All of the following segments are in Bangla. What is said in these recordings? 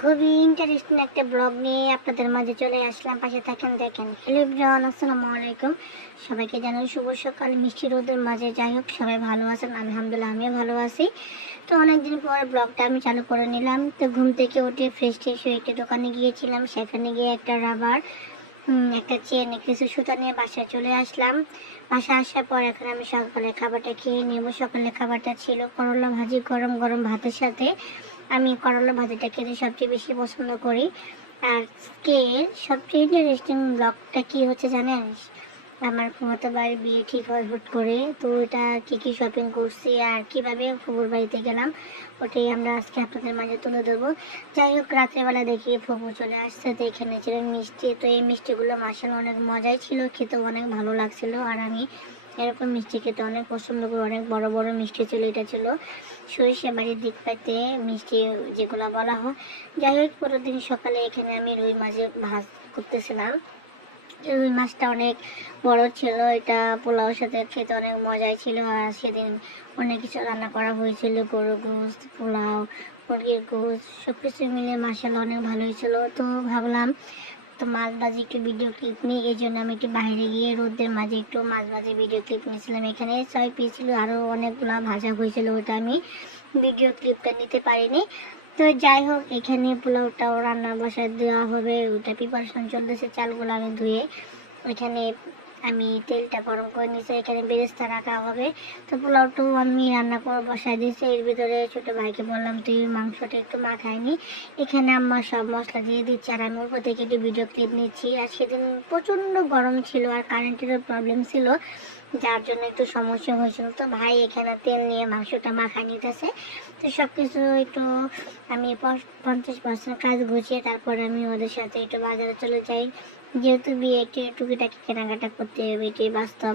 খুবই ইন্টারেস্টিং একটা ব্লগ নিয়ে আপনাদের মাঝে চলে আসলাম। পাশে থাকেন, দেখেন। হ্যালো ব্রান আসসালামু আলাইকুম। সবাইকে জানাই শুভ সকাল, মিষ্টি রোদের মাঝে। যাই হোক, সবাই ভালো আছেন, আলহামদুলিল্লাহ আমিও ভালো আছি। তো অনেকদিন পর ব্লগটা আমি চালু করে নিলাম। তো ঘুম থেকে উঠে ফ্রেশ ট্রেশ হয়ে একটি দোকানে গিয়েছিলাম। সেখানে গিয়ে একটা রাবার একটা চেন কিছু সুতা নিয়ে বাসায় চলে আসলাম। বাসায় আসার পর এখন আমি সকালে খাবারটা খেয়ে নেব। সকালে খাবারটা ছিল করলা ভাজি, গরম গরম ভাতের সাথে। আমি করলা ভাজিটা খেতে সবচেয়ে বেশি পছন্দ করি। আর আজকে সবচেয়ে ইন্টারেস্টিং ব্লগটা কি হচ্ছে জানেন? আমার ফুমাতো বাড়ির বিয়ে ঠিক হয় হুট করে। তো ওটা কী কী শপিং করছি আর কীভাবে ফুবুর বাড়িতে গেলাম, ওটাই আমরা আজকে আপনাদের মাঝে তুলে ধরবো। যাই হোক, রাত্রেবেলা দেখি ফুবু চলে আসছে, তো এখানে ছিলেন মিষ্টি। তো এই মিষ্টিগুলো মাসাল অনেক মজাই ছিল, খেতেও অনেক ভালো লাগছিল। আর আমি এরকম মিষ্টি খেতে অনেক পছন্দ করি, অনেক বড় বড় মিষ্টি ছিল, এটা ছিল সরিষা বাড়ির দিক পাইতে মিষ্টি যেগুলো বলা হয়। যাই হোক পরের দিন সকালে এখানে আমি রুই মাঝে ভাজ করতেছিলাম। রুই মাছটা অনেক বড় ছিল, এটা পোলাওর সাথে খেতে অনেক মজাই ছিল, আর সেদিন অনেক কিছু রান্না করা হয়েছিল গরু গোস পোলাও, মুরগির গোস সব কিছু মিলে মাসাল অনেক ভালোই ছিল। তো ভাবলাম তো মাছ ভাজি একটু ভিডিও ক্লিপ নিই এই জন্য আমি একটু বাইরে গিয়ে রোদের মাঝে একটু মাছ ভাজি ভিডিও ক্লিপ নিয়েছিলাম। এখানে ছয় পিস ছিল আরও অনেকগুলো ভাজা হয়েছিল, ওটা আমি ভিডিও ক্লিপটা নিতে পারিনি। তো যাই হোক, এখানে পোলাওটাও রান্না বসায় দেওয়া হবে, ওটা প্রিপারেশন চলতেছে, চালগুলো আমি ধুয়ে এখানে আমি তেলটা গরম করে নিয়েছি, এখানে বেরেস্তা রাখা হবে। তো পোলাওটাও আমি রান্না করে বসাই দিয়েছি। এর ভিতরে ছোটো ভাইকে বললাম, তুই মাংসটা একটু মাখায়নি। এখানে আমার সব মশলা দিয়ে দিচ্ছে, আর আমি উপর থেকে একটু ভিডিও ক্লিপ নিচ্ছি। আর সেদিন প্রচণ্ড গরম ছিল আর কারেন্টেরও প্রবলেম ছিল, যার জন্য একটু সমস্যা হয়েছিল। তো ভাই এখানে তেল নিয়ে মাংসটা মাখায় নিতেছে। তো সব কিছু একটু আমি পঞ্চাশ পার্সেন্ট কাজ গুছিয়ে তারপরে আমি ওদের সাথে একটু বাজারে চলে যাই। যেহেতু বিয়ে একটু টুকিটাকি কেনাকাটা করতে হবে এটাই বাস্তব।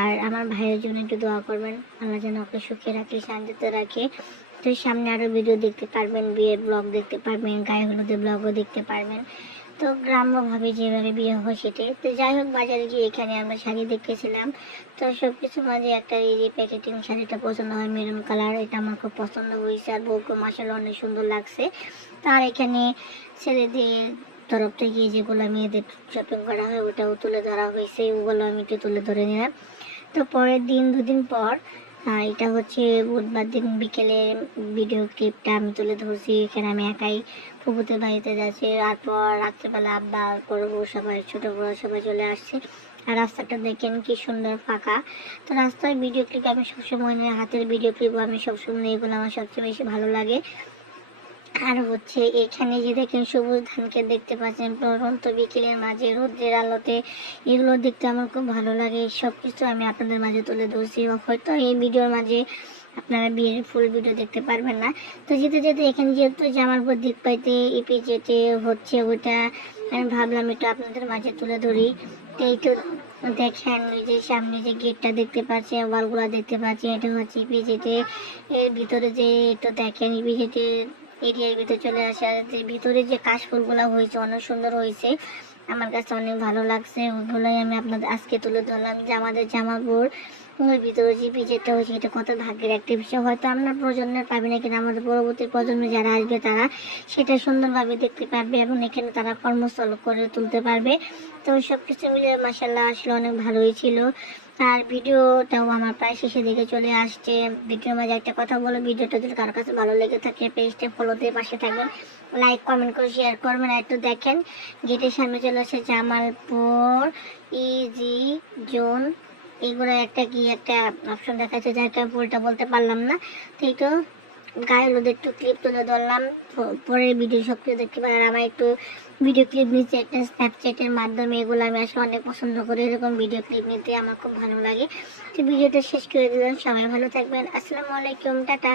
আর আমার ভাইয়ের জন্য একটু দোয়া করবেন। আল্লাহ যেন ওকে সুখে রাখে, শান্তিতে রাখে। তো সামনে আরও ভিডিও দেখতে পারবেন, বিয়ের ব্লগ দেখতে পারবেন, গায়ে হলুদের ব্লগও দেখতে পারবেন। তো গ্রাম্যভাবে যেভাবে বিয়ে হয় সেটাই। তো যাই হোক, বাজারে গিয়ে এখানে আমরা শাড়ি দেখেছিলাম তো সব কিছু মাঝে একটা এই যে প্যাকেটিং শাড়িটা পছন্দ হয় মেরুন কালার এটা আমার খুব পছন্দ হয়েছে, আর বউকে মাসাল অনেক সুন্দর লাগছে। তার এখানে ছেলেদের তরফ থেকে যেগুলো মেয়েদের শপিং করা হয়, ওটাও তুলে ধরা হয়েছে ওগুলো আমি একটু তুলে ধরে নিলাম। তো পরের দিন, দুদিন পর এটা হচ্ছে বুধবার দিন বিকেলে ভিডিও ক্লিপটা আমি তুলে ধরছি। এখানে আমি একাই ফুপুতের বাড়িতে যাচ্ছি। তারপর রাত্রেবেলা আব্বা করব সবাই, ছোটো বড়ো সবাই চলে আসছে। আর রাস্তাটা দেখেন কি সুন্দর ফাঁকা। তো রাস্তার ভিডিও ক্লিপ আমি সবসময় হাতের ভিডিও ক্লিপ আমি সবসময় এগুলো আমার সবচেয়ে বেশি ভালো লাগে। আর হচ্ছে এখানে যে দেখেন সবুজ ধানকে দেখতে পাচ্ছেন পরন্ত বিকেলের মাঝে রোদ্রের আলোতে এগুলো দেখতে আমার খুব ভালো লাগে। সব কিছু আমি আপনাদের মাঝে তুলে ধরছি। হয়তো এই ভিডিওর মাঝে আপনারা বিয়ের ফুল ভিডিও দেখতে পারবেন না। তো যেতে যেতে এখানে যেহেতু জামার জামালপুর দিক পাইতে ইপি যেতে হচ্ছে ওটা, আমি ভাবলাম এটা আপনাদের মাঝে তুলে ধরি। তো এই তো দেখেন যে সামনে যে গেটটা দেখতে পাচ্ছি ওয়ালগুলো দেখতে পাচ্ছি এটা হচ্ছে ইপি যেতে এর ভিতরে যে একটু দেখেন ইপি যেতে এরিয়ার ভিতরে চলে আসে আর ভিতরে যে কাশফুলগুলো হয়েছে, অনেক সুন্দর হয়েছে। আমার কাছে অনেক ভালো লাগছে। ওগুলোই আমি আপনাদের আজকে তুলে ধরলাম যে আমাদের জামাপুর ওর ভিতরে যে বিজেটা হয়েছে, এটা কত ভাগ্যের একটা বিষয়। হয়তো আমরা প্রজন্মের পাবে না কিন্তু আমাদের পরবর্তী প্রজন্মে যারা আসবে তারা সেটা সুন্দরভাবে দেখতে পারবে এবং এখানে তারা কর্মস্থল করে তুলতে পারবে। তো সব কিছু মিলে মাসাল্লাহ আসলে অনেক ভালোই ছিল। আর ভিডিওটাও আমার প্রায় শেষের দিকে চলে আসছে। ভিডিওর মাঝে একটা কথা বলো, ভিডিওটা যদি কারোর কাছে ভালো লেগে থাকে, পেজটা ফলো দিয়ে পাশে থাকবেন। লাইক কমেন্ট করে শেয়ার করবেন একটু দেখেন গেটের সামনে চলে আসছে জামালপুর ইজি জোন। এগুলো একটা কি একটা অপশন দেখাচ্ছে যে একটা ভুলটা বলতে পারলাম না। তো গায়ে হলুদের একটু ক্লিপ তুলে ধরলাম। পরে পরের ভিডিও কিছু দেখতে পারেন। আমার একটু ভিডিও ক্লিপ নিচ্ছে একটা স্ন্যাপচ্যাটের মাধ্যমে এগুলো আমি আসলে অনেক পছন্দ করি। এরকম ভিডিও ক্লিপ নিতে আমার খুব ভালো লাগে। তো ভিডিওটা শেষ করে দিলাম। সবাই ভালো থাকবেন। আসসালামু আলাইকুম। টাটা।